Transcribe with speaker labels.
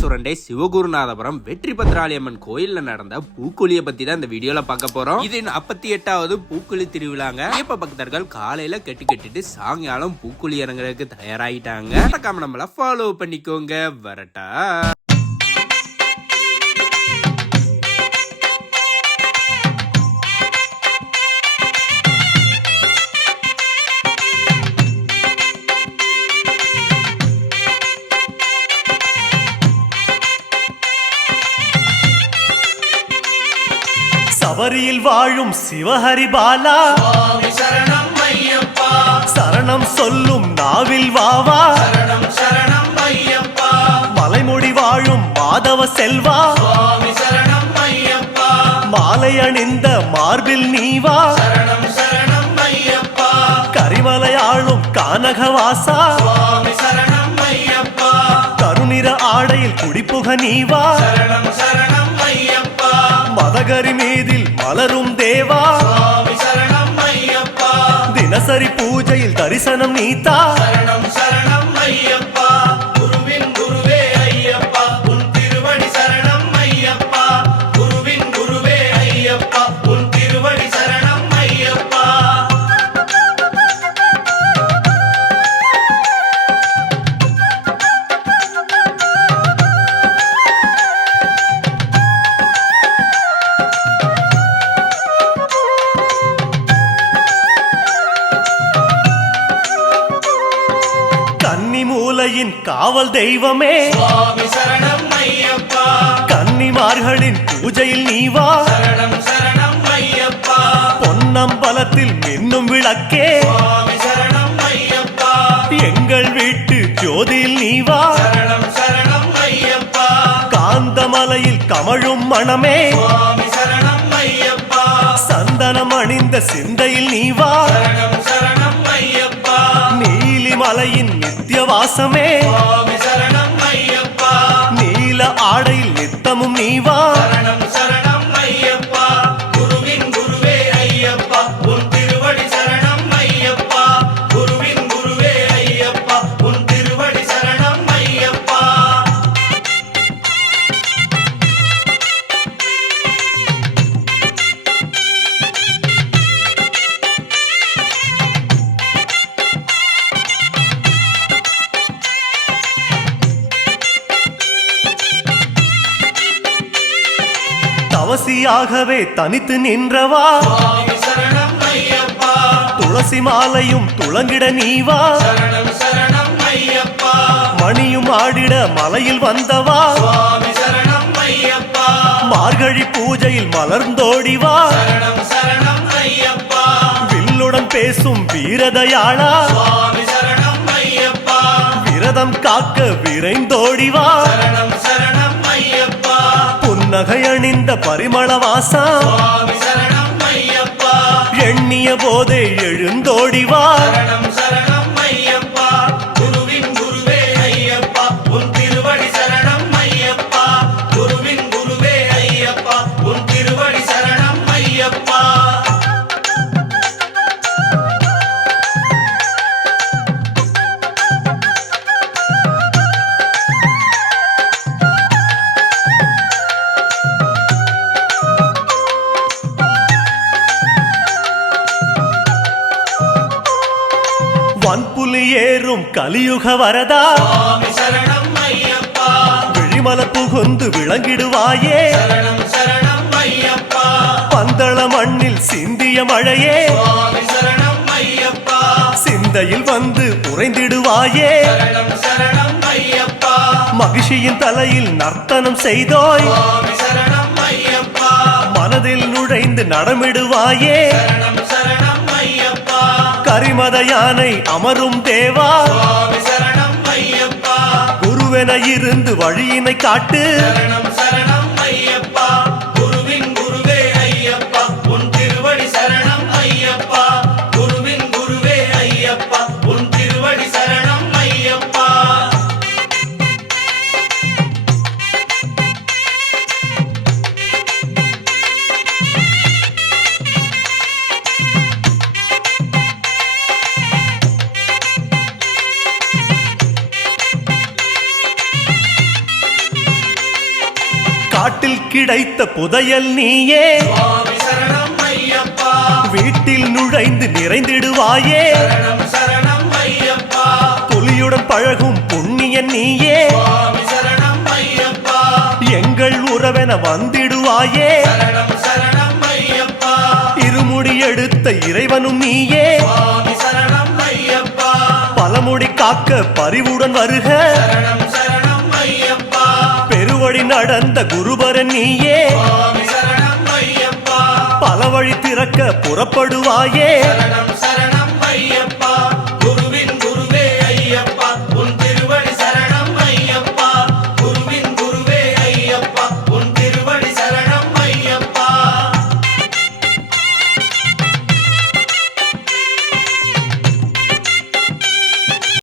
Speaker 1: சுரண்டை சிவகுருநாதபுரம் வெற்றி பத்ராளியம்மன் கோயில்ல நடந்த பூக்குழிய பத்தி தான் இந்த வீடியோல பார்க்க போறோம். இது நாற்பத்தி எட்டாவது பூக்குழி திருவிழாங்க. ஐயப்ப பக்தர்கள் காலையில கெட்டு கெட்டிட்டு சாயங்காலம் பூக்குழி இறங்குறதுக்கு தயாராகிட்டாங்க மறக்காம நம்மள ஃபாலோ பண்ணிக்கோங்க. வரட்டா.
Speaker 2: சபரியில் வாழும் சிவஹரி பாலா
Speaker 3: சரணம் ஐயப்பா.
Speaker 2: சரணம் சொல்லும் நாவில் வாவா
Speaker 3: சரணம் சரணம் ஐயப்பா.
Speaker 2: மலைமொழி வாழும் மாதவ செல்வா.
Speaker 3: சுவாமி சரணம் ஐயப்பா.
Speaker 2: மாலை அணிந்த மார்பில் நீவா
Speaker 3: சரணம் சரணம் ஐயப்பா.
Speaker 2: கரிமலையாளும் கானகவாசா.
Speaker 3: சுவாமி சரணம் ஐயப்பா.
Speaker 2: கருநிற ஆடையில் குடிப்புக நீவா
Speaker 3: சரணம் சரணம் ஐயப்பா
Speaker 2: மதகரி மீதில் மலரும் தேவா.
Speaker 3: சுவாமி சரணம் ஐயப்பா.
Speaker 2: தினசரி பூஜையில் தரிசனம் நீத்தா. கன்னி மூலையின் காவல் தெய்வமே. கன்னிமார்களின் பூஜையில்
Speaker 3: சரணம் ஐயப்பா.
Speaker 2: பொன்னம்பலத்தில் மின்னும் விளக்கே. எங்கள் வீட்டு ஜோதியில்
Speaker 3: சரணம் ஐயப்பா.
Speaker 2: காந்தமலையில் கமழும் மணமே. சந்தனம் அணிந்த சிந்தையில்
Speaker 3: சரணம் ஐயப்பா.
Speaker 2: நீலிமலையின் நித்தியவாசமே துளசியாகவே தனித்து நின்றவா? துளசி மாலையும் துளங்கிட நீவா? மணியும் ஆடிட மலையில் வந்தவா? மார்கழி பூஜையில் மலர்ந்தோடிவா? வில்லுடன் பேசும் வீரதையாளா? விரதம் காக்க விரைந்தோடிவா?
Speaker 3: சரணம்
Speaker 2: புன்னகை அணிந்த
Speaker 3: சரணம் ஐயப்பா.
Speaker 2: எண்ணிய போதே வன்புலி ஏறும் கலியுக வரதா? விழிமல புகுந்து விளங்கிடுவாயே. பந்தள மண்ணில் சிந்திய மழையே. சிந்தையில் வந்து உறைந்திடுவாயே. மகிழ்ச்சியின் தலையில் நர்த்தனம் செய்தோய். மனதில் நுழைந்து நடமிடுவாயே. கரிமத யானை அமரும் தேவா. குருவென இருந்து வழியினை காட்டு. காட்டில் கிடைத்த புதையல் நீயே. வீட்டில் நுழைந்து நிறைந்திடுவாயே. புலியுடன் பழகும் புண்ணியன் நீயே. எங்கள் உறவென வந்திடுவாயே. இருமுடி எடுத்த இறைவனும் நீயே. பலமுடி காக்க பரிவுடன் வருக. நடந்த குருபரன் நீயே. பல வழி திறக்க புறப்படுவாயே.